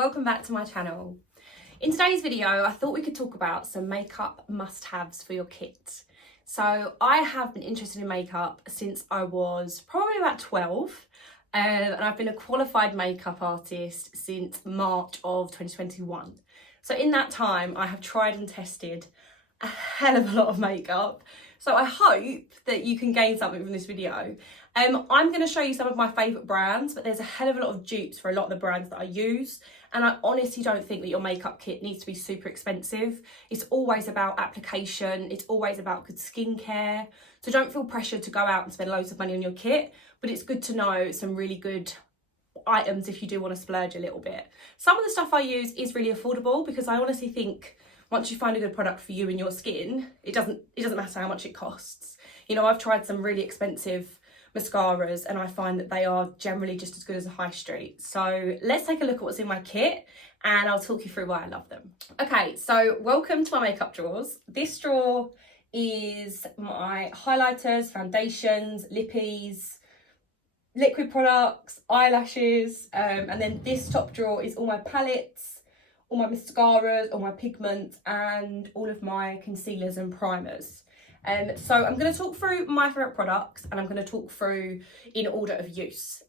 welcome back to my channel. In today's video, I thought we could talk about some makeup must-haves for your kit. So I have been interested in makeup since I was probably about 12, and I've been a qualified makeup artist since March of 2021. So in that time, I have tried and tested a hell of a lot of makeup. So I hope that you can gain something from this video. I'm going to show you some of my favourite brands, but there's a hell of a lot of dupes for a lot of the brands that I use. And I honestly don't think that your makeup kit needs to be super expensive. It's always about application. It's always about good skincare. So don't feel pressured to go out and spend loads of money on your kit, but it's good to know some really good items if you do want to splurge a little bit. Some of the stuff I use is really affordable because I honestly think once you find a good product for you and your skin, it doesn't matter how much it costs. You know, I've tried some really expensive mascaras and I find that they are generally just as good as a high street. So let's take a look at what's in my kit and I'll talk you through why I love them. Okay, so welcome to my makeup drawers. This drawer is my highlighters, foundations, lippies, liquid products, eyelashes, and then this top drawer is all my palettes, all my mascaras, all my pigments, and all of my concealers and primers. So I'm going to talk through my favourite products and I'm going to talk through in order of use.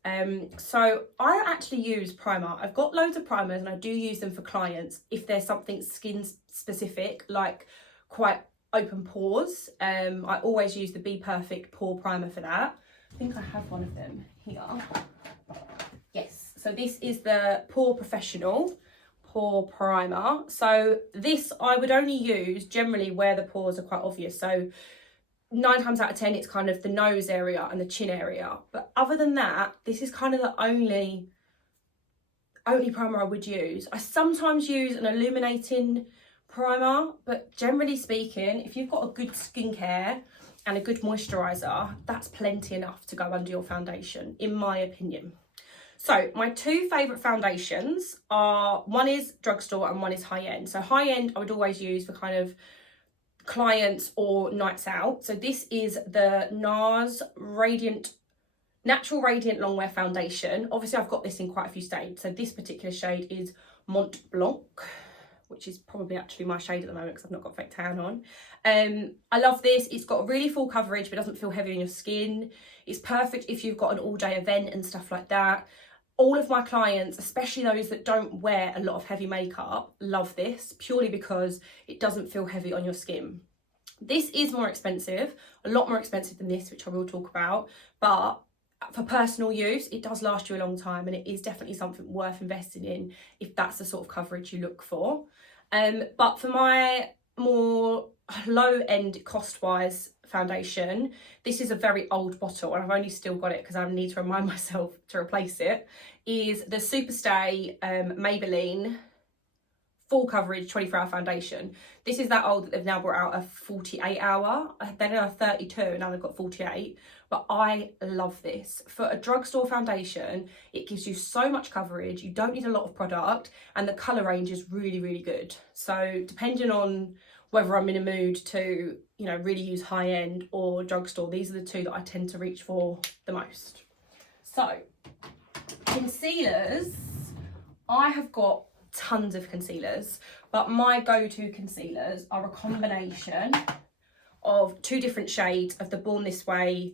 So I actually use primer. I've got loads of primers and I do use them for clients if there's something skin specific, like quite open pores. I always use the Be Perfect pore primer for that. I think I have one of them here. Yes, so this is the Pore Professional pore primer. So this I would only use generally where the pores are quite obvious. So 9 times out of 10 it's kind of the nose area and the chin area. But other than that, this is kind of the only primer I would use. I sometimes use an illuminating primer, but generally speaking, if you've got a good skincare and a good moisturiser, that's plenty enough to go under your foundation, in my opinion. So my two favourite foundations are, one is drugstore and one is high-end. So high-end I would always use for kind of clients or nights out. So this is the NARS Natural Radiant Longwear Foundation. Obviously I've got this in quite a few shades. So this particular shade is Mont Blanc, which is probably actually my shade at the moment because I've not got fake tan on. I love this. It's got really full coverage but doesn't feel heavy on your skin. It's perfect if you've got an all-day event and stuff like that. All of my clients, especially those that don't wear a lot of heavy makeup, love this purely because it doesn't feel heavy on your skin. This is more expensive, a lot more expensive than this, which I will talk about, but for personal use, it does last you a long time and it is definitely something worth investing in if that's the sort of coverage you look for. But for my more low-end cost-wise foundation, this is a very old bottle and I've only still got it because I need to remind myself to replace it, is the Superstay Maybelline full coverage 24-hour foundation. This is that old that they've now brought out a 48-hour. They're now 32 and now they've got 48, but I love this. For a drugstore foundation, it gives you so much coverage, you don't need a lot of product, and the colour range is really, really good. So depending on whether I'm in a mood to, you know, really use high-end or drugstore, these are the two that I tend to reach for the most. So, concealers, I have got tons of concealers, but my go-to concealers are a combination of 2 different shades of the Born This Way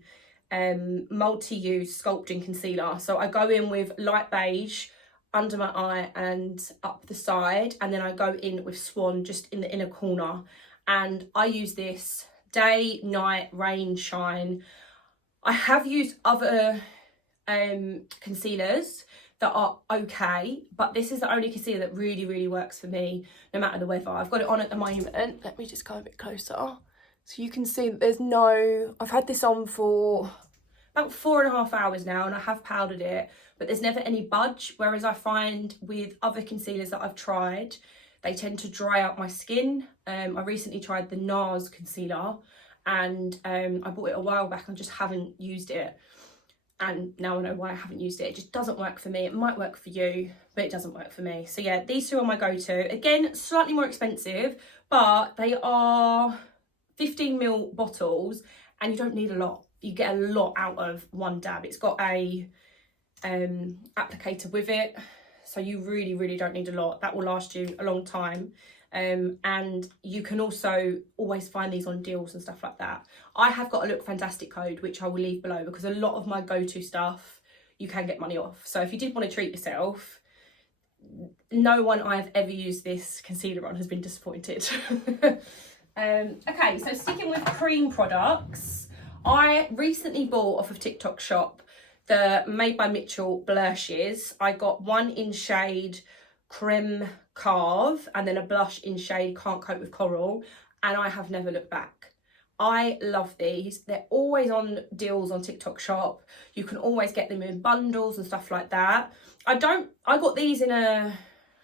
multi-use sculpting concealer. So I go in with light beige under my eye and up the side, and then I go in with Swan just in the inner corner, and I use this day, night, rain, shine. I have used other concealers that are okay, but this is the only concealer that really, really works for me no matter the weather. I've got it on at the moment. Let me just go a bit closer so you can see that there's no, I've had this on for about 4.5 hours now and I have powdered it, but there's never any budge, whereas I find with other concealers that I've tried, they tend to dry out my skin. I recently tried the NARS concealer and I bought it a while back and just haven't used it. And now I know why I haven't used it. It just doesn't work for me. It might work for you, but it doesn't work for me. So yeah, these two are my go-to. Again, slightly more expensive, but they are 15ml bottles and you don't need a lot. You get a lot out of one dab. It's got a applicator with it, so you really don't need a lot. That will last you a long time. And you can also always find these on deals and stuff like that. I have got a LookFantastic code, which I will leave below, because a lot of my go-to stuff you can get money off. So if you did want to treat yourself, no one I've ever used this concealer on has been disappointed. Okay, so sticking with cream products, I recently bought off of TikTok Shop the Made by Mitchell blushes. I got one in shade Creme Carve and then a blush in shade Can't Cope with Coral, and I have never looked back. I love these. They're always on deals on TikTok Shop. You can always get them in bundles and stuff like that. I got these in a,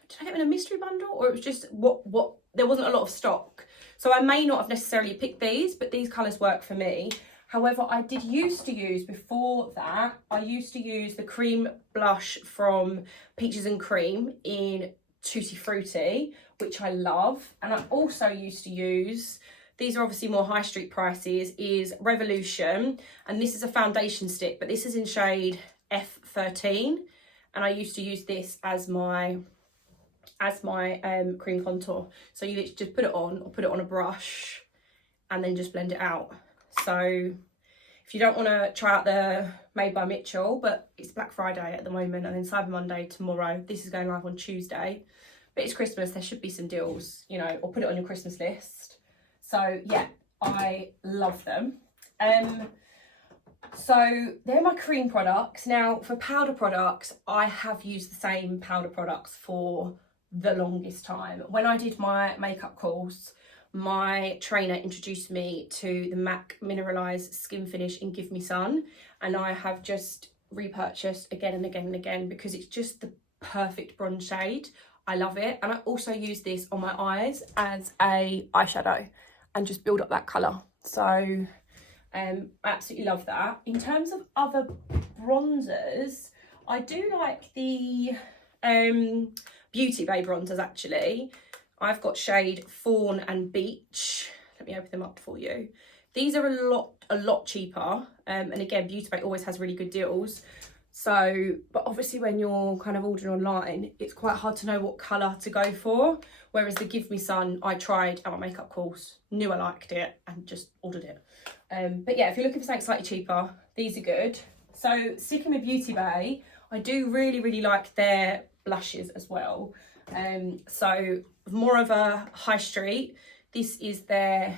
did I get them in a mystery bundle, or it was just what there wasn't a lot of stock. So I may not have necessarily picked these, but these colours work for me. However, I did used to use, before that, I used to use the cream blush from Peaches and Cream in Tutti Frutti, which I love. And I also used to use, these are obviously more high street prices, is Revolution. And this is a foundation stick, but this is in shade F13. And I used to use this as my cream contour. So you literally just put it on, or put it on a brush, and then just blend it out. So if you don't want to try out the Made by Mitchell, but it's Black Friday at the moment, and then Cyber Monday tomorrow. This is going live on Tuesday, but it's Christmas, there should be some deals, you know, or put it on your Christmas list. So yeah, I love them. So they're my cream products. Now for powder products, I have used the same powder products for the longest time. When I did my makeup course, my trainer introduced me to the MAC Mineralized Skin Finish in Give Me Sun, and I have just repurchased again and again and again because it's just the perfect bronze shade. I love it. And I also use this on my eyes as a eyeshadow and just build up that colour. So I absolutely love that. In terms of other bronzers, I do like the Beauty Bay bronzers actually. I've got shade Fawn and Beach. Let me open them up for you. These are a lot cheaper. And again, Beauty Bay always has really good deals. So, but obviously when you're kind of ordering online, it's quite hard to know what colour to go for. Whereas the Give Me Sun, I tried at my makeup course, knew I liked it, and just ordered it. But yeah, if you're looking for something slightly cheaper, these are good. So sticking with Beauty Bay, I do really like their blushes as well. So more of a high street, this is their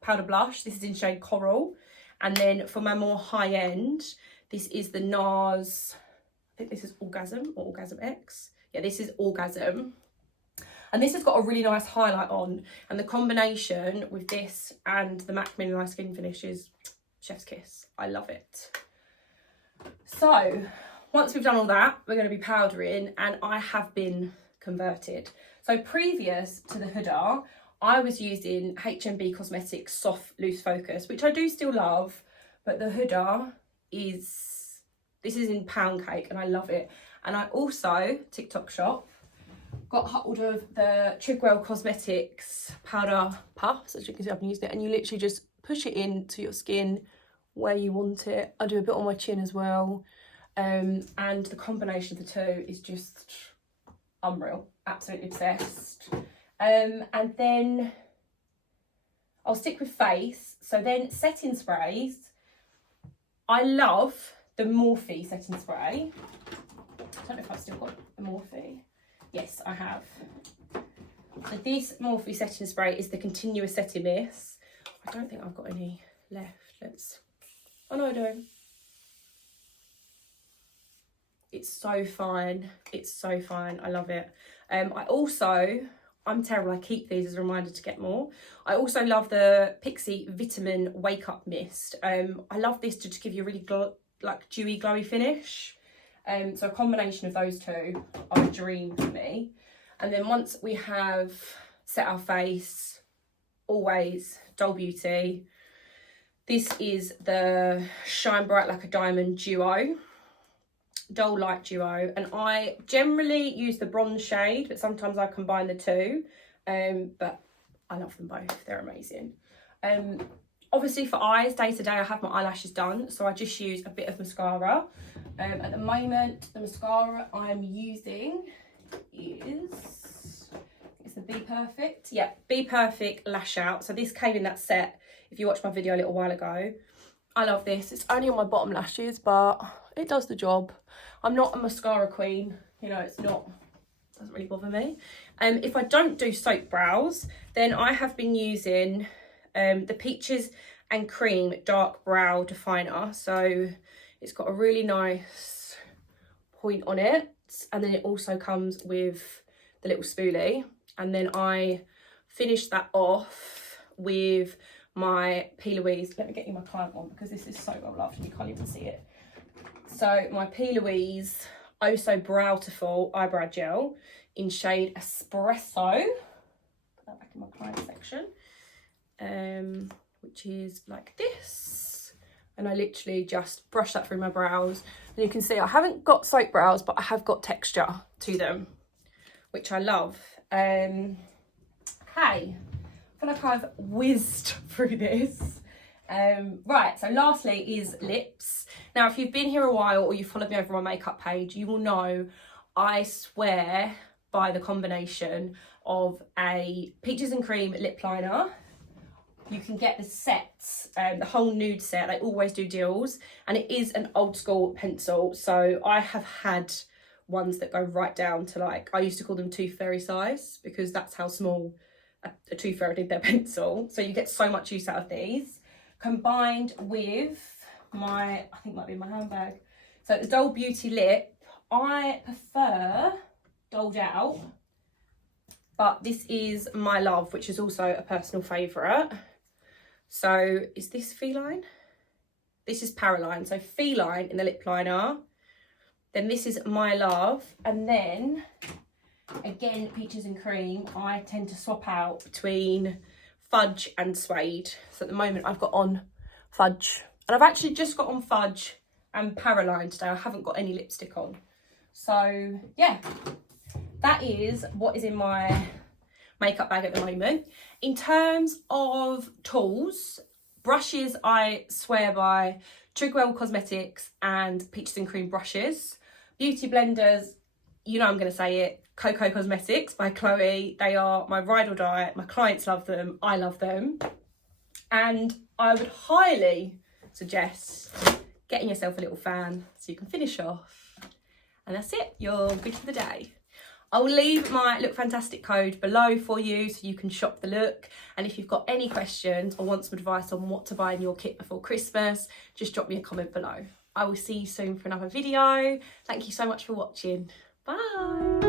powder blush. This is in shade Coral. And then for my more high end, this is the NARS, I think this is Orgasm or Orgasm X. Yeah, this is Orgasm. And this has got a really nice highlight on. And the combination with this and the MAC Mineralized Skin Finish is chef's kiss. I love it. So once we've done all that, we're going to be powdering, and I have been converted. So previous to the Huda, I was using HMB Cosmetics Soft Loose Focus, which I do still love, but the Huda is, this is in pound cake and I love it. And I also, TikTok Shop, got hold of the Trigwell Cosmetics powder puffs. As you can see, I've used it, and you literally just push it into your skin where you want it. I do a bit on my chin as well. And the combination of the two is just unreal. Absolutely obsessed. And then I'll stick with face. So then setting sprays. I love the Morphe setting spray. I don't know if I've still got the Morphe. Yes, I have. So this Morphe setting spray is the continuous setting mist. I don't think I've got any left. Oh no, I do. It's so fine. It's so fine. I love it. I'm terrible. I keep these as a reminder to get more. I also love the Pixie Vitamin Wake Up Mist. I love this to just give you a really dewy, glowy finish. So a combination of those two are a dream for me. And then once we have set our face, always Doll Beauty. This is the Shine Bright Like a Diamond Duo. Doll Light Duo, and I generally use the bronze shade, but sometimes I combine the two, but I love them both. They're amazing. Obviously for eyes, day to day I have my eyelashes done, so I just use a bit of mascara. At the moment the mascara I'm using is, it's the Be Perfect. Yeah, Be Perfect Lash Out. So this came in that set, if you watched my video a little while ago. I love this. It's only on my bottom lashes, but it does the job. I'm not a mascara queen, you know, it's not, doesn't really bother me. If I don't do soap brows, then I have been using the Peaches and Cream Dark Brow Definer. So it's got a really nice point on it, and then it also comes with the little spoolie, and then I finish that off with my P. Louise. Let me get you my client one because this is so well loved and you can't even see it. So my P. Louise Oh So Browtiful eyebrow gel in shade Espresso. Put that back in my client section, which is like this. And I literally just brush that through my brows. And you can see I haven't got soap brows, but I have got texture to them, which I love. Okay, I feel like I've whizzed through this. Right, so lastly is lips. Now, if you've been here a while or you've followed me over my makeup page, you will know I swear by the combination of a Peaches and Cream lip liner. You can get the sets, the whole nude set. They always do deals, and it is an old school pencil. So I have had ones that go right down to, like, I used to call them tooth fairy size because that's how small a tooth fairy did their pencil. So you get so much use out of these, combined with my, I think might be my handbag. So the Doll Beauty lip. I prefer Dolled Out, but this is my love, which is also a personal favourite. So is this Feline? This is Paraline. So Feline in the lip liner. Then this is My Love. And then, again, Peaches and Cream. I tend to swap out between Fudge and Suede. So at the moment I've got on Fudge. And I've actually just got on Fudge and Paraline today. I haven't got any lipstick on. So, yeah. That is what is in my makeup bag at the moment. In terms of tools, brushes, I swear by Trigwell Cosmetics and Peaches and Cream brushes. Beauty blenders, you know I'm going to say it, Coco Cosmetics by Chloe. They are my ride or die. My clients love them. I love them. And I would highly suggest getting yourself a little fan so you can finish off. And that's it. You're good for the day. I will leave my LookFantastic code below for you so you can shop the look. And if you've got any questions or want some advice on what to buy in your kit before Christmas, just drop me a comment below. I will see you soon for another video. Thank you so much for watching. Bye.